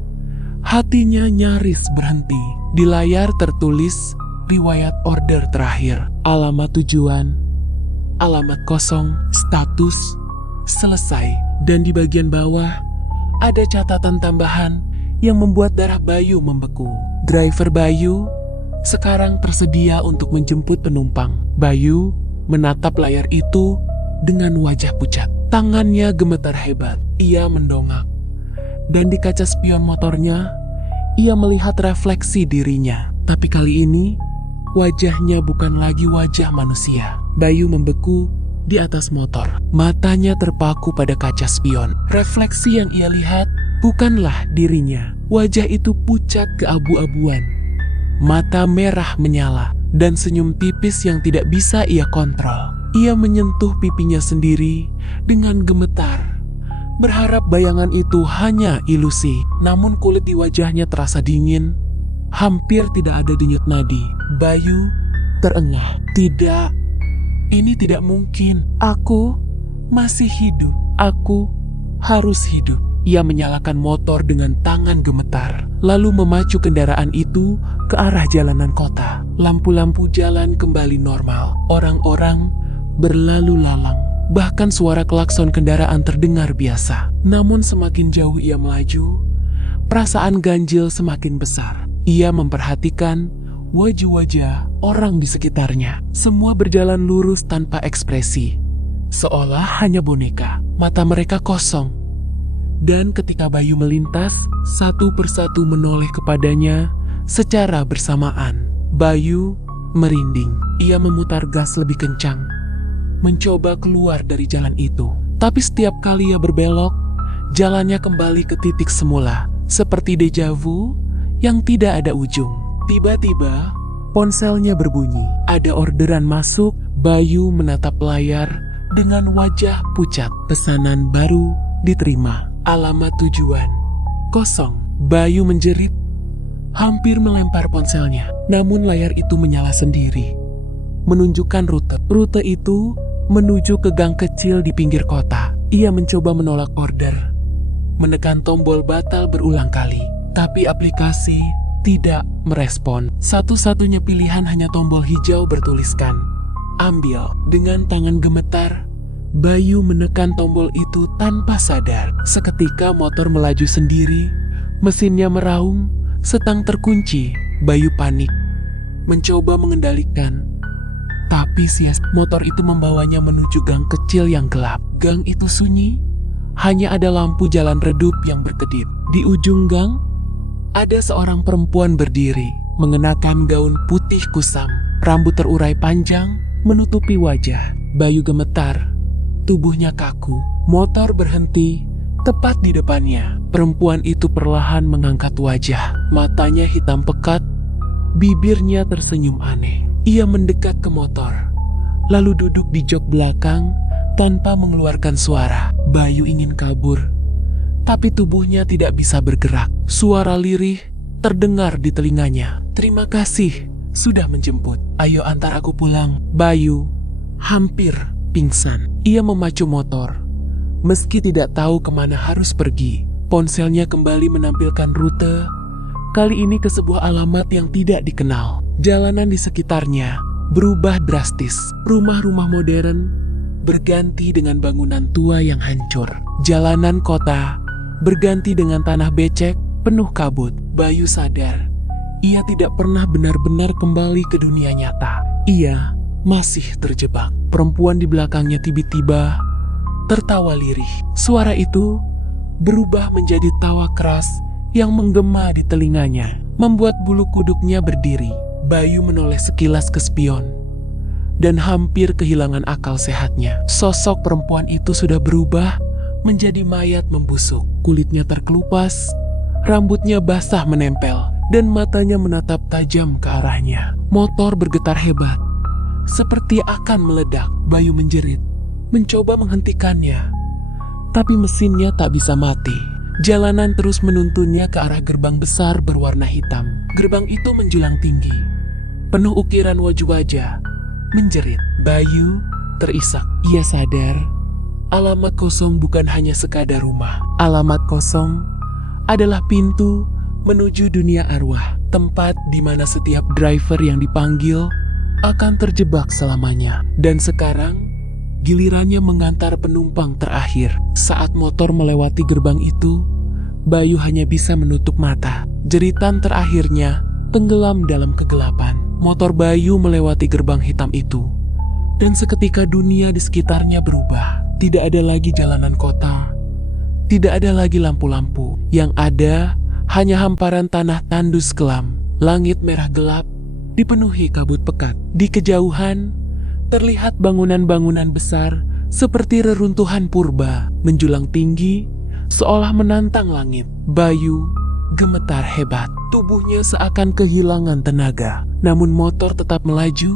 hatinya nyaris berhenti. Di layar tertulis riwayat order terakhir, alamat tujuan, alamat kosong, status, selesai. Dan di bagian bawah ada catatan tambahan yang membuat darah Bayu membeku. Driver Bayu sekarang tersedia untuk menjemput penumpang. Bayu menatap layar itu dengan wajah pucat. Tangannya gemetar hebat. Ia mendongak. Dan di kaca spion motornya, ia melihat refleksi dirinya. Tapi kali ini, wajahnya bukan lagi wajah manusia. Bayu membeku di atas motor. Matanya terpaku pada kaca spion. Refleksi yang ia lihat bukanlah dirinya. Wajah itu pucat keabu-abuan. Mata merah menyala dan senyum tipis yang tidak bisa ia kontrol. Ia menyentuh pipinya sendiri dengan gemetar, berharap bayangan itu hanya ilusi. Namun kulit di wajahnya terasa dingin, hampir tidak ada denyut nadi. Bayu terengah. Tidak, ini tidak mungkin. Aku masih hidup. Aku harus hidup. Ia menyalakan motor dengan tangan gemetar, lalu memacu kendaraan itu ke arah jalanan kota. Lampu-lampu jalan kembali normal. Orang-orang berlalu lalang. Bahkan suara klakson kendaraan terdengar biasa. Namun semakin jauh ia melaju, perasaan ganjil semakin besar. Ia memperhatikan wajah-wajah orang di sekitarnya. Semua berjalan lurus tanpa ekspresi, seolah hanya boneka. Mata mereka kosong. Dan ketika Bayu melintas, satu persatu menoleh kepadanya secara bersamaan. Bayu merinding. Ia memutar gas lebih kencang, mencoba keluar dari jalan itu. Tapi setiap kali ia berbelok, jalannya kembali ke titik semula, seperti deja vu yang tidak ada ujung. Tiba-tiba, ponselnya berbunyi. Ada orderan masuk. Bayu menatap layar dengan wajah pucat. Pesanan baru diterima. Alamat tujuan kosong. Bayu menjerit, hampir melempar ponselnya. Namun layar itu menyala sendiri, menunjukkan rute. Rute itu menuju ke gang kecil di pinggir kota. Ia mencoba menolak order, menekan tombol batal berulang kali, tapi aplikasi tidak merespon. Satu-satunya pilihan hanya tombol hijau bertuliskan ambil. Dengan tangan gemetar, Bayu menekan tombol itu tanpa sadar. Seketika motor melaju sendiri, mesinnya meraung, setang terkunci. Bayu panik, mencoba mengendalikan, tapi motor itu membawanya menuju gang kecil yang gelap. Gang itu sunyi, hanya ada lampu jalan redup yang berkedip. Di ujung gang, ada seorang perempuan berdiri, mengenakan gaun putih kusam. Rambut terurai panjang, menutupi wajah. Bayu gemetar. Tubuhnya kaku. Motor berhenti tepat di depannya. Perempuan itu perlahan mengangkat wajah. Matanya hitam pekat, bibirnya tersenyum aneh. Ia mendekat ke motor, lalu duduk di jok belakang tanpa mengeluarkan suara. Bayu ingin kabur, tapi tubuhnya tidak bisa bergerak. Suara lirih terdengar di telinganya. "Terima kasih sudah menjemput. Ayo antar aku pulang." Bayu hampir pingsan. Ia memacu motor. Meski tidak tahu kemana harus pergi, ponselnya kembali menampilkan rute. Kali ini ke sebuah alamat yang tidak dikenal. Jalanan di sekitarnya berubah drastis. Rumah-rumah modern berganti dengan bangunan tua yang hancur. Jalanan kota berganti dengan tanah becek penuh kabut. Bayu sadar ia tidak pernah benar-benar kembali ke dunia nyata. Ia masih terjebak. Perempuan di belakangnya tiba-tiba tertawa lirih. Suara itu berubah menjadi tawa keras yang menggema di telinganya, membuat bulu kuduknya berdiri. Bayu menoleh sekilas ke spion dan hampir kehilangan akal sehatnya. Sosok perempuan itu sudah berubah menjadi mayat membusuk. Kulitnya terkelupas, rambutnya basah menempel, dan matanya menatap tajam ke arahnya. Motor bergetar hebat, seperti akan meledak. Bayu menjerit, mencoba menghentikannya, tapi mesinnya tak bisa mati. Jalanan terus menuntunnya ke arah gerbang besar berwarna hitam. Gerbang itu menjulang tinggi, penuh ukiran wajah-wajah. Menjerit, Bayu terisak. Ia sadar alamat kosong bukan hanya sekadar rumah. Alamat kosong adalah pintu menuju dunia arwah, tempat di mana setiap driver yang dipanggil akan terjebak selamanya. Dan sekarang gilirannya mengantar penumpang terakhir. Saat motor melewati gerbang itu, Bayu hanya bisa menutup mata. Jeritan terakhirnya tenggelam dalam kegelapan. Motor Bayu melewati gerbang hitam itu, dan seketika dunia di sekitarnya berubah. Tidak ada lagi jalanan kota, tidak ada lagi lampu-lampu. Yang ada hanya hamparan tanah tandus kelam. Langit merah gelap dipenuhi kabut pekat. Di kejauhan terlihat bangunan-bangunan besar seperti reruntuhan purba menjulang tinggi seolah menantang langit. Bayu gemetar hebat. Tubuhnya seakan kehilangan tenaga. Namun motor tetap melaju,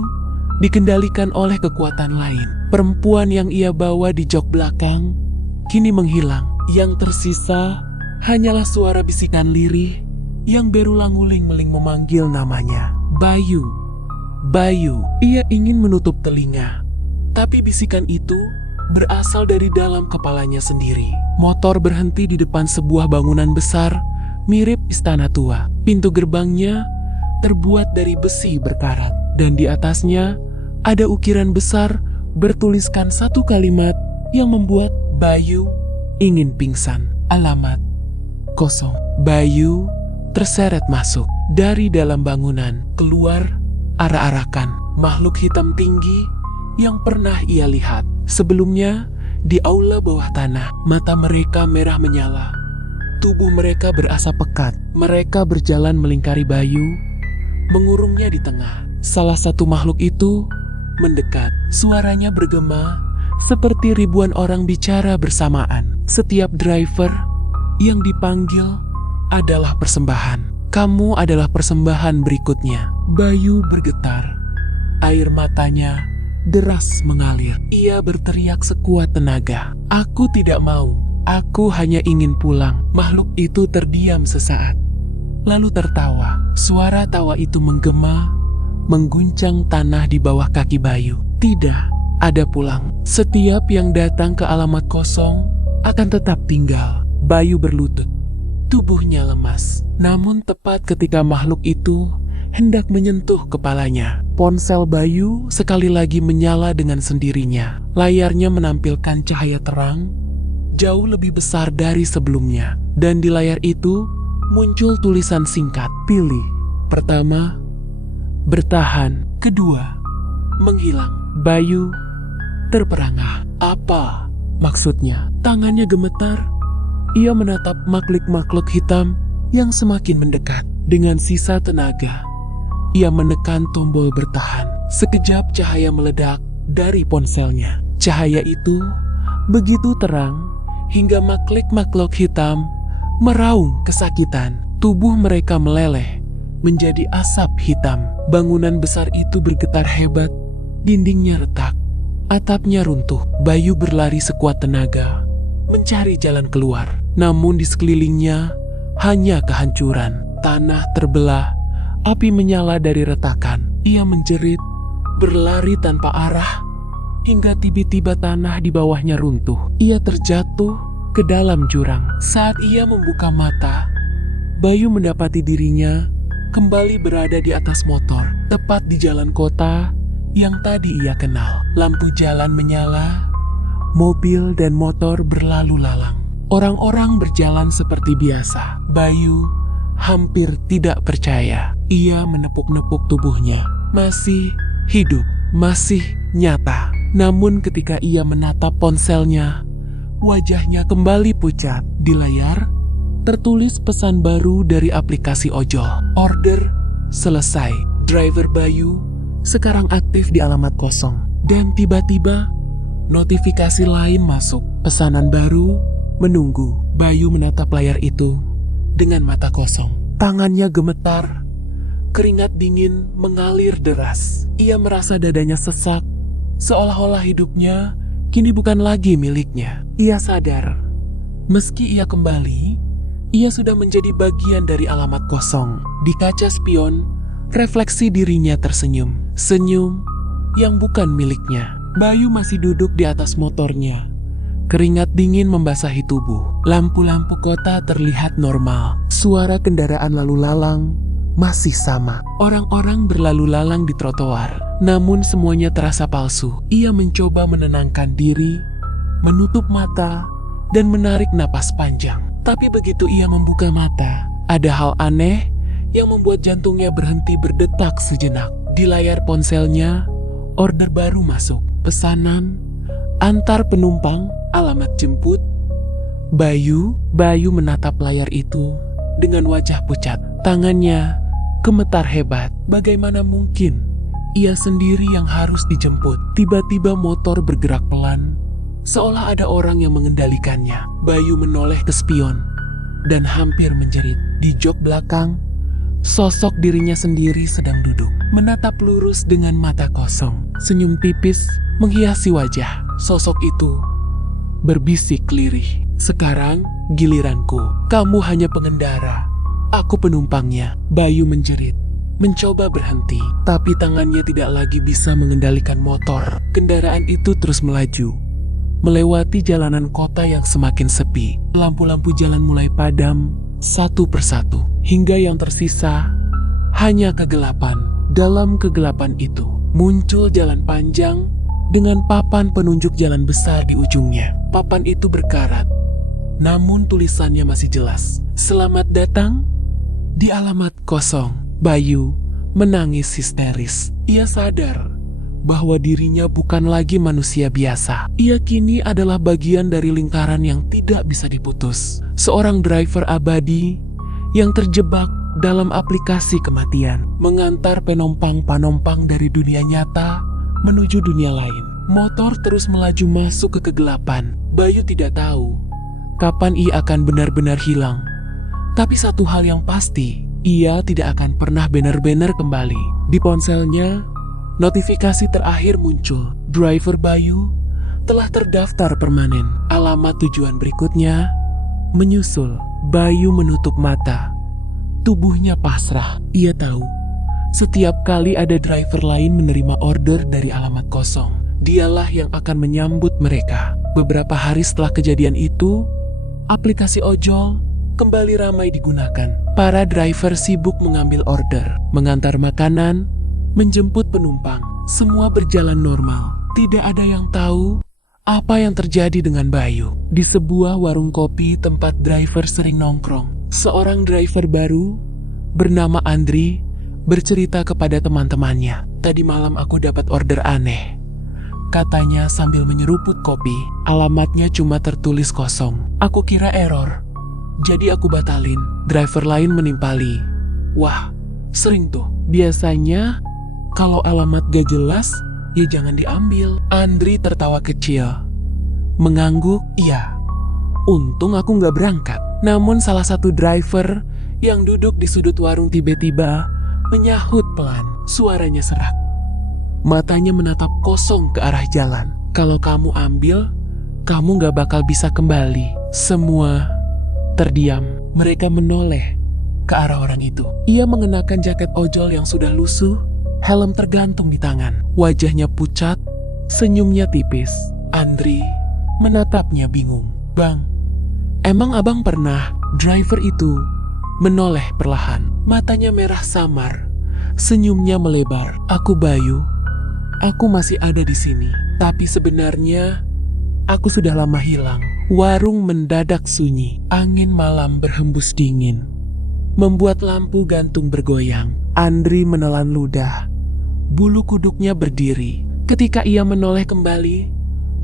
dikendalikan oleh kekuatan lain. Perempuan yang ia bawa di jok belakang kini menghilang. Yang tersisa hanyalah suara bisikan lirih yang berulang-uling memanggil namanya. Bayu, Bayu. Ia ingin menutup telinga, tapi bisikan itu berasal dari dalam kepalanya sendiri. Motor berhenti di depan sebuah bangunan besar mirip istana tua. Pintu gerbangnya terbuat dari besi berkarat, dan di atasnya ada ukiran besar bertuliskan satu kalimat yang membuat Bayu ingin pingsan. Alamat kosong. Bayu terseret masuk. Dari dalam bangunan keluar arak-arakan makhluk hitam tinggi yang pernah ia lihat sebelumnya di aula bawah tanah. Mata mereka merah menyala, tubuh mereka berasap pekat. Mereka berjalan melingkari Bayu, mengurungnya di tengah. Salah satu makhluk itu mendekat. Suaranya bergema seperti ribuan orang bicara bersamaan. Setiap driver yang dipanggil adalah persembahan. Kamu adalah persembahan berikutnya. Bayu bergetar. Air matanya deras mengalir. Ia berteriak sekuat tenaga. Aku tidak mau. Aku hanya ingin pulang. Makhluk itu terdiam sesaat, lalu tertawa. Suara tawa itu menggema, mengguncang tanah di bawah kaki Bayu. Tidak ada pulang. Setiap yang datang ke alamat kosong akan tetap tinggal. Bayu berlutut. Tubuhnya lemas. Namun tepat ketika makhluk itu hendak menyentuh kepalanya, ponsel Bayu sekali lagi menyala dengan sendirinya. Layarnya menampilkan cahaya terang jauh lebih besar dari sebelumnya. Dan di layar itu muncul tulisan singkat. Pilih. Pertama, bertahan. Kedua, menghilang. Bayu terperangah. Apa maksudnya? Tangannya gemetar. Ia menatap makhluk-makhluk hitam yang semakin mendekat. Dengan sisa tenaga, ia menekan tombol bertahan. Sekejap cahaya meledak dari ponselnya. Cahaya itu begitu terang hingga makhluk-makhluk hitam meraung kesakitan. Tubuh mereka meleleh menjadi asap hitam. Bangunan besar itu bergetar hebat. Dindingnya retak, atapnya runtuh. Bayu berlari sekuat tenaga mencari jalan keluar. Namun di sekelilingnya hanya kehancuran. Tanah terbelah, api menyala dari retakan. Ia menjerit, berlari tanpa arah, hingga tiba-tiba tanah di bawahnya runtuh. Ia terjatuh ke dalam jurang. Saat ia membuka mata, Bayu mendapati dirinya kembali berada di atas motor, tepat di jalan kota yang tadi ia kenal. Lampu jalan menyala, mobil dan motor berlalu lalang. Orang-orang berjalan seperti biasa. Bayu hampir tidak percaya. Ia menepuk-nepuk tubuhnya. Masih hidup, masih nyata. Namun ketika ia menatap ponselnya, wajahnya kembali pucat. Di layar tertulis pesan baru dari aplikasi ojol. Order selesai. Driver Bayu sekarang aktif di alamat kosong. Dan tiba-tiba notifikasi lain masuk. Pesanan baru menunggu. Bayu menatap layar itu dengan mata kosong. Tangannya gemetar. Keringat dingin mengalir deras. Ia merasa dadanya sesak, seolah-olah hidupnya kini bukan lagi miliknya. Ia sadar, meski ia kembali, ia sudah menjadi bagian dari alamat kosong. Di kaca spion, refleksi dirinya tersenyum. Senyum yang bukan miliknya. Bayu masih duduk di atas motornya. Keringat dingin membasahi tubuh. Lampu-lampu kota terlihat normal. Suara kendaraan lalu lalang masih sama. Orang-orang berlalu lalang di trotoar. Namun semuanya terasa palsu. Ia mencoba menenangkan diri, menutup mata, dan menarik napas panjang. Tapi begitu ia membuka mata, ada hal aneh yang membuat jantungnya berhenti berdetak sejenak. Di layar ponselnya, order baru masuk. Pesanan antar penumpang, alamat jemput. Bayu menatap layar itu dengan wajah pucat. Tangannya gemetar hebat. Bagaimana mungkin ia sendiri yang harus dijemput? Tiba-tiba motor bergerak pelan, seolah ada orang yang mengendalikannya. Bayu menoleh ke spion dan hampir menjerit. Di jok belakang, sosok dirinya sendiri sedang duduk, menatap lurus dengan mata kosong. Senyum tipis menghiasi wajah. Sosok itu berbisik lirih. Sekarang giliranku. Kamu hanya pengendara, aku penumpangnya. Bayu menjerit, mencoba berhenti, tapi tangannya tidak lagi bisa mengendalikan motor. Kendaraan itu terus melaju, melewati jalanan kota yang semakin sepi. Lampu-lampu jalan mulai padam satu persatu, hingga yang tersisa hanya kegelapan. Dalam kegelapan itu muncul jalan panjang dengan papan penunjuk jalan besar di ujungnya. Papan itu berkarat, namun tulisannya masih jelas. Selamat datang di alamat kosong. Bayu menangis histeris. Ia sadar bahwa dirinya bukan lagi manusia biasa. Ia kini adalah bagian dari lingkaran yang tidak bisa diputus. Seorang driver abadi yang terjebak dalam aplikasi kematian, mengantar penumpang-penumpang dari dunia nyata menuju dunia lain. Motor terus melaju masuk ke kegelapan. Bayu tidak tahu kapan ia akan benar-benar hilang. Tapi satu hal yang pasti, ia tidak akan pernah benar-benar kembali. Di ponselnya, notifikasi terakhir muncul. Driver Bayu telah terdaftar permanen. Alamat tujuan berikutnya menyusul. Bayu menutup mata. Tubuhnya pasrah. Ia tahu, setiap kali ada driver lain menerima order dari alamat kosong, dialah yang akan menyambut mereka. Beberapa hari setelah kejadian itu, aplikasi ojol kembali ramai digunakan. Para driver sibuk mengambil order, mengantar makanan, menjemput penumpang. Semua berjalan normal. Tidak ada yang tahu apa yang terjadi dengan Bayu. Di sebuah warung kopi tempat driver sering nongkrong, seorang driver baru bernama Andri bercerita kepada teman-temannya. Tadi malam aku dapat order aneh, katanya sambil menyeruput kopi. Alamatnya cuma tertulis kosong. Aku kira error, jadi aku batalin. Driver lain menimpali. Wah, sering tuh. Biasanya kalau alamat gak jelas, ya jangan diambil. Andri tertawa kecil, mengangguk. Iya, untung aku gak berangkat. Namun salah satu driver yang duduk di sudut warung tiba-tiba menyahut pelan. Suaranya serak, matanya menatap kosong ke arah jalan. Kalau kamu ambil, kamu gak bakal bisa kembali. Semua Terdiam, mereka menoleh ke arah orang itu. Ia mengenakan jaket ojol yang sudah lusuh, helm tergantung di tangan. Wajahnya pucat, senyumnya tipis. Andri menatapnya bingung. "Bang, emang abang pernah?" Driver itu menoleh perlahan. Matanya merah samar, senyumnya melebar. "Aku Bayu. Aku masih ada di sini. Tapi sebenarnya aku sudah lama hilang." Warung mendadak sunyi. Angin malam berhembus dingin, membuat lampu gantung bergoyang. Andri menelan ludah. Bulu kuduknya berdiri. Ketika ia menoleh kembali,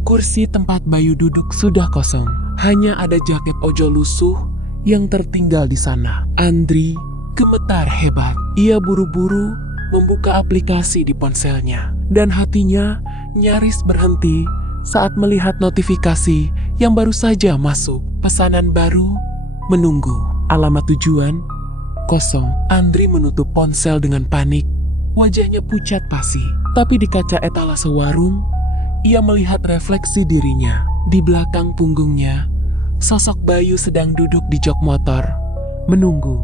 kursi tempat Bayu duduk sudah kosong. Hanya ada jaket ojol lusuh yang tertinggal di sana. Andri gemetar hebat. Ia buru-buru membuka aplikasi di ponselnya, dan hatinya nyaris berhenti saat melihat notifikasi yang baru saja masuk. Pesanan baru, menunggu. Alamat tujuan, kosong. Andri menutup ponsel dengan panik. Wajahnya pucat pasi. Tapi di kaca etalase warung, ia melihat refleksi dirinya. Di belakang punggungnya, sosok Bayu sedang duduk di jok motor, menunggu.